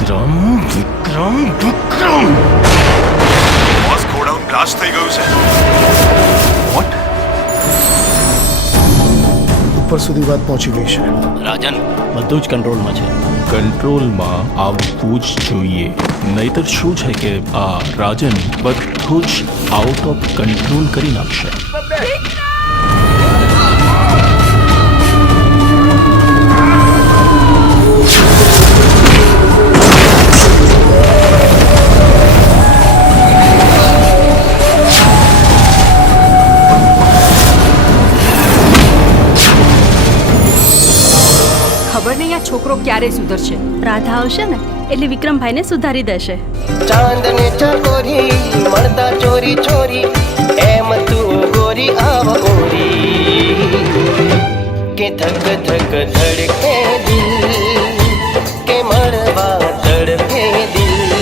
વિક્રમ વિક્રમ વિક્રમ boss godown blast થઈ ગયું છે. વોટ? ઉપર સુધી વાત પહોંચી ગઈ છે. રાજન બધું જ કંટ્રોલમાં છે. કંટ્રોલમાં આવવું જ જોઈએ. નહીતર શું છે કે આ રાજન બધું જ આઉટ ઓફ કંટ્રોલ કરી નાખશે. ખબર નહીં આ છોકરો ક્યારે સુધરશે. રાધા આવશે ને એટલે વિક્રમભાઈને સુધારી દેશે. ચાંદને ચકોરી મળતા ચોરી ચોરી એમ તું ગોરી આવ ગોરી કે ધક ધક ધડકે દિલ કે મળવા તડપે દિલ.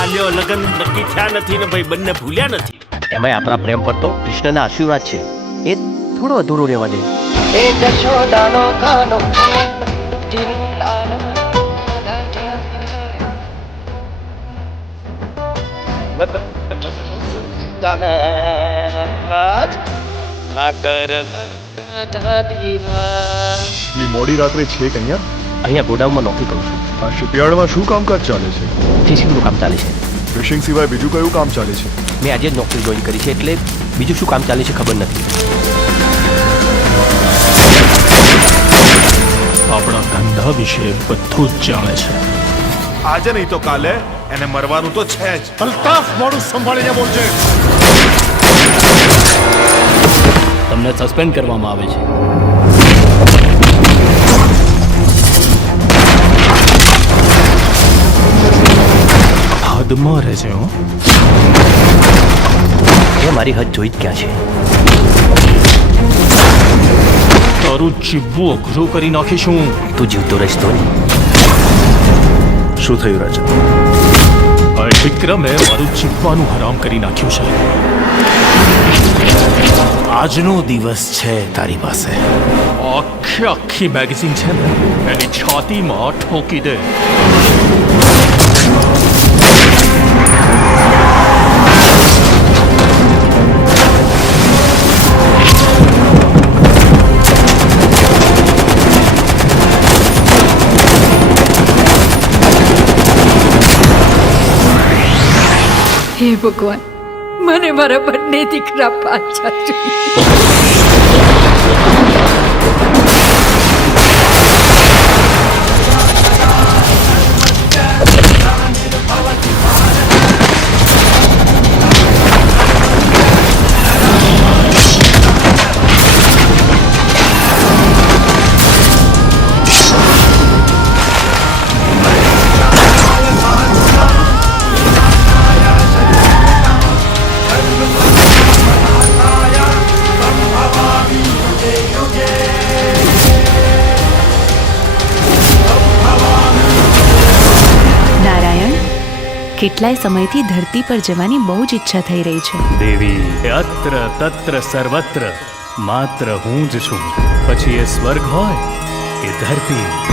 આલ્યો લગન નક્કી થયા નથી ને ભાઈ બંને ભૂલ્યા નથી. એમાંય આપણા પ્રેમ પર તો કૃષ્ણના આશીર્વાદ છે. એ થોડો અધૂરો રહેવા દે. એ જશોદાનો કાનો મોડી રાત્રે છે કન્યા. અહીંયા ગોડાઉનમાં નોકરી કરું છું. આ શિપયાર્ડમાં શું કામકાજ ચાલે છે? ફિશિંગનું કામ ચાલે છે. ફિશિંગ સિવાય બીજું કયું કામ ચાલે છે? મેં આજે જ નોકરી જોઈન કરી છે એટલે બીજું શું કામ ચાલે છે ખબર નથી. આપણા ધંધા વિશે બધું જ જાણે છે. આજે નહીં તો કાલે એને મરવાનું તો છે જ. અલ્તાફ મોડું સંભાળીને બોલજે. તમને સસ્પેન્ડ કરવામાં આવે છે. હદમાં રહેશે હો. એ મારી હદ જોઈ જ ક્યાં છે. તારું જીવવું અઘરું કરી નાખીશું. તું જીવતો રહીશ તો નહીં. શું થયું રાજન? આ વિક્રમે મારું જીવવાનું હરામ કરી નાખ્યું છે. આજનો દિવસ છે તારી પાસે. આખી મેગેઝિન છે ને એની છાતીમાં ઠોકી દે. હે ભગવાન, મને મારા બંને દીકરા પાછા જોઈએ. કેટલાય સમયથી ધરતી પર જવાની બહુ જ ઈચ્છા થઈ રહી છે. દેવી અત્ર તત્ર સર્વત્ર માત્ર હું જ છું. પછી એ સ્વર્ગ હોય કે ધરતી.